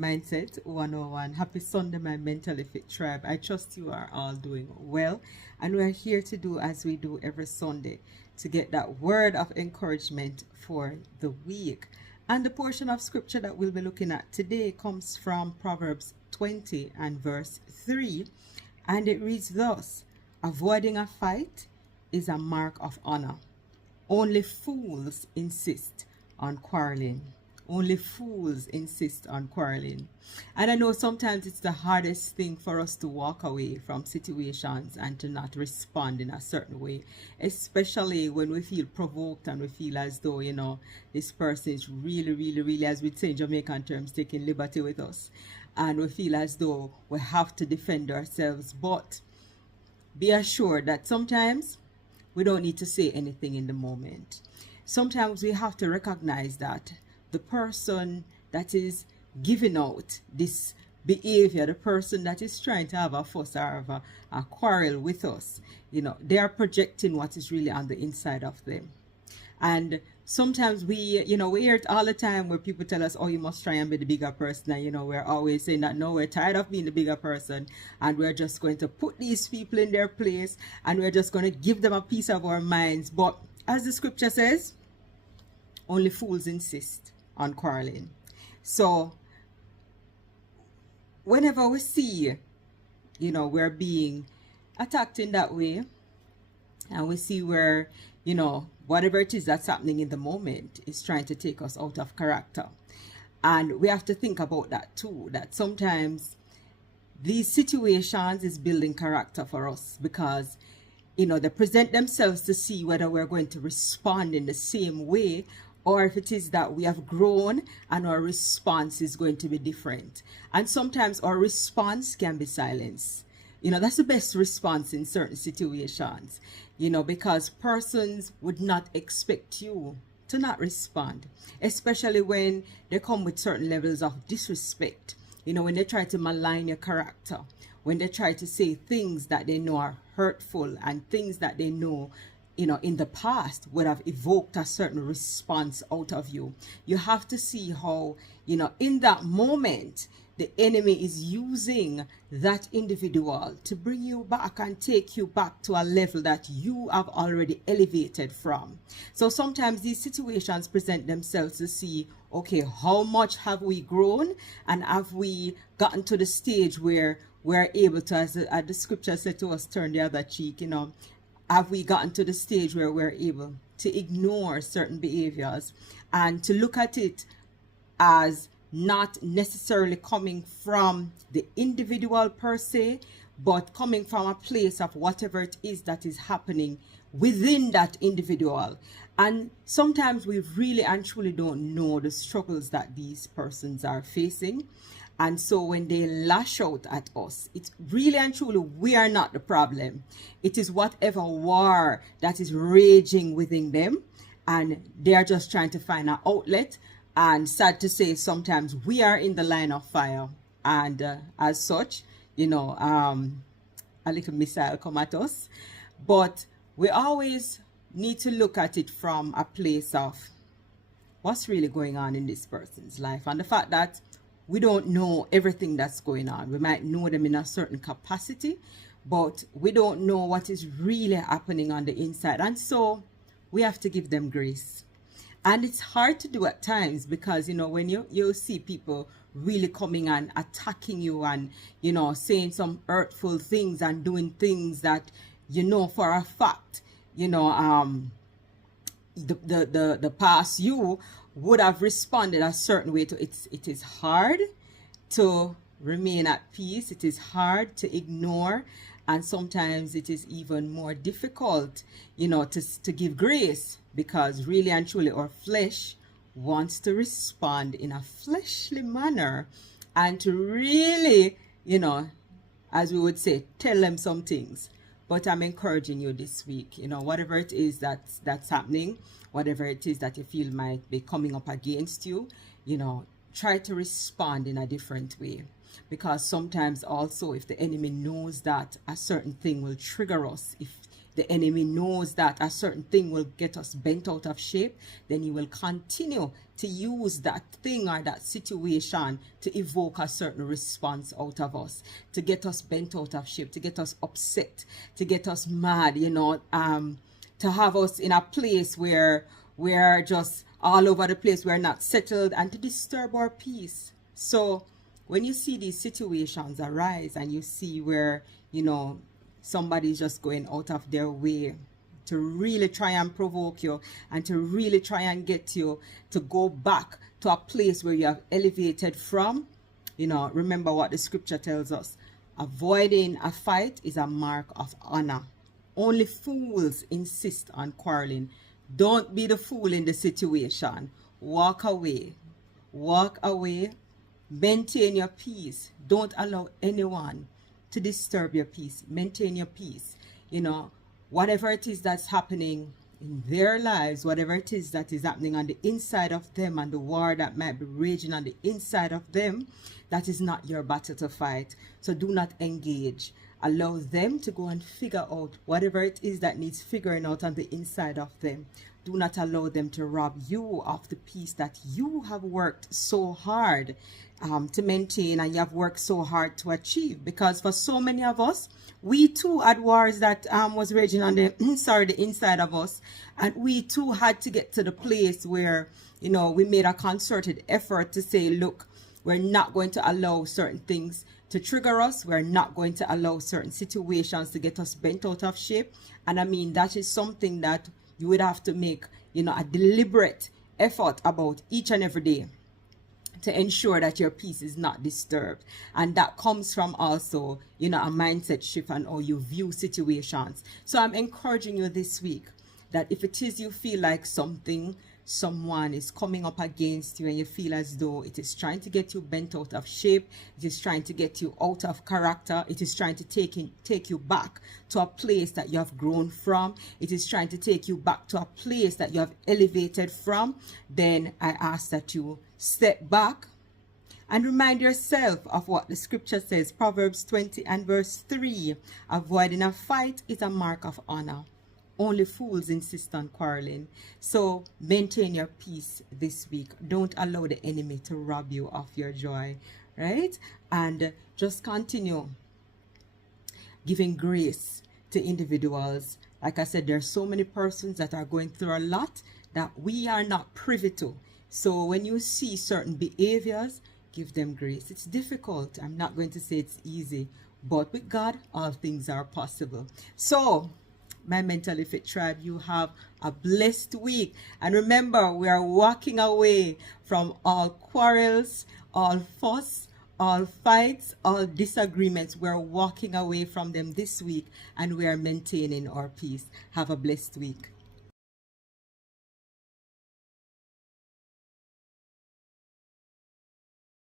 Mindset 101. Happy Sunday, my mentally fit tribe. I trust you are all doing well, and we're here to do as we do every Sunday to get that word of encouragement for the week. And the portion of scripture that we'll be looking at today comes from Proverbs 20 and verse 3, and it reads thus: avoiding a fight is a mark of honor. Only fools insist on quarreling. Only fools insist on quarreling. And I know sometimes it's the hardest thing for us to walk away from situations and to not respond in a certain way, especially when we feel provoked and we feel as though, this person is really, as we'd say in Jamaican terms, taking liberty with us. And we feel as though we have to defend ourselves. But be assured that sometimes we don't need to say anything in the moment. Sometimes we have to recognize that the person that is giving out this behavior, the person that is trying to have a fuss or have a quarrel with us, they are projecting what is really on the inside of them. And sometimes we hear it all the time where people tell us, oh, you must try and be the bigger person. And, we're always saying that, no, we're tired of being the bigger person. And we're just going to put these people in their place. And we're just going to give them a piece of our minds. But as the scripture says, only fools insist on quarreling. So whenever we see, we're being attacked in that way, and we see where, whatever it is that's happening in the moment is trying to take us out of character. And we have to think about that too, that sometimes these situations is building character for us because, they present themselves to see whether we're going to respond in the same way, or if it is that we have grown and our response is going to be different. And sometimes our response can be silence. That's the best response in certain situations, because persons would not expect you to not respond, especially when they come with certain levels of disrespect, when they try to malign your character, when they try to say things that they know are hurtful and things that they know in the past would have evoked a certain response out of you. You have to see how, in that moment, the enemy is using that individual to bring you back and take you back to a level that you have already elevated from. So sometimes these situations present themselves to see, okay, how much have we grown, and have we gotten to the stage where we're able to, as the scripture said to us, turn the other cheek, have we gotten to the stage where we're able to ignore certain behaviors and to look at it as not necessarily coming from the individual per se, but coming from a place of whatever it is that is happening within that individual. And sometimes we really and truly don't know the struggles that these persons are facing. And so when they lash out at us, it's really and truly, we are not the problem. It is whatever war that is raging within them, and they're just trying to find an outlet. And sad to say, sometimes we are in the line of fire. And as such, a little missile come at us. But we always need to look at it from a place of what's really going on in this person's life. And the fact that we don't know everything that's going on. We might know them in a certain capacity, but we don't know what is really happening on the inside. And so we have to give them grace. And it's hard to do at times because, when you see people really coming and attacking you and, saying some hurtful things and doing things that, for a fact, the past you would have responded a certain way to it. It is hard to remain at peace. It is hard to ignore, and sometimes it is even more difficult, to give grace, because really and truly our flesh wants to respond in a fleshly manner and to really, as we would say, tell them some things. But I'm encouraging you this week, whatever it is that's happening, whatever it is that you feel might be coming up against you, try to respond in a different way. Because sometimes also, if the enemy knows that a certain thing will trigger us, if the enemy knows that a certain thing will get us bent out of shape, then he will continue to use that thing or that situation to evoke a certain response out of us, to get us bent out of shape, to get us upset, to get us mad, to have us in a place where we're just all over the place, we're not settled, and to disturb our peace. So when you see these situations arise and you see where, somebody's just going out of their way to really try and provoke you and to really try and get you to go back to a place where you have elevated from, remember what the scripture tells us. Avoiding a fight is a mark of honor. Only fools insist on quarreling. Don't be the fool in the situation. Walk away. Walk away. Maintain your peace. Don't allow anyone to disturb your peace. Maintain your peace. Whatever it is that's happening in their lives, whatever it is that is happening on the inside of them and the war that might be raging on the inside of them, that is not your battle to fight. So do not engage. Allow them to go and figure out whatever it is that needs figuring out on the inside of them. Do not allow them to rob you of the peace that you have worked so hard to maintain and you have worked so hard to achieve. Because for so many of us, we too had wars that was raging on the inside of us, and we too had to get to the place where we made a concerted effort to say, look, we're not going to allow certain things to trigger us. We're not going to allow certain situations to get us bent out of shape. And I mean, that is something that you would have to make, a deliberate effort about each and every day to ensure that your peace is not disturbed. And that comes from also, a mindset shift and how you view situations. So I'm encouraging you this week that if it is you feel like someone is coming up against you and you feel as though it is trying to get you bent out of shape, it is trying to get you out of character, it is trying to take you back to a place that you have grown from, it is trying to take you back to a place that you have elevated from, then I ask that you step back and remind yourself of what the scripture says. Proverbs 20 and verse 3, avoiding a fight is a mark of honor. Only fools insist on quarreling. So maintain your peace this week. Don't allow the enemy to rob you of your joy, right? And just continue giving grace to individuals. Like I said, there's so many persons that are going through a lot that we are not privy to. So when you see certain behaviors, give them grace. It's difficult. I'm not going to say it's easy, but with God, all things are possible. So my Mentally Fit Tribe, you have a blessed week. And remember, we are walking away from all quarrels, all fuss, all fights, all disagreements. We're walking away from them this week and we are maintaining our peace. Have a blessed week.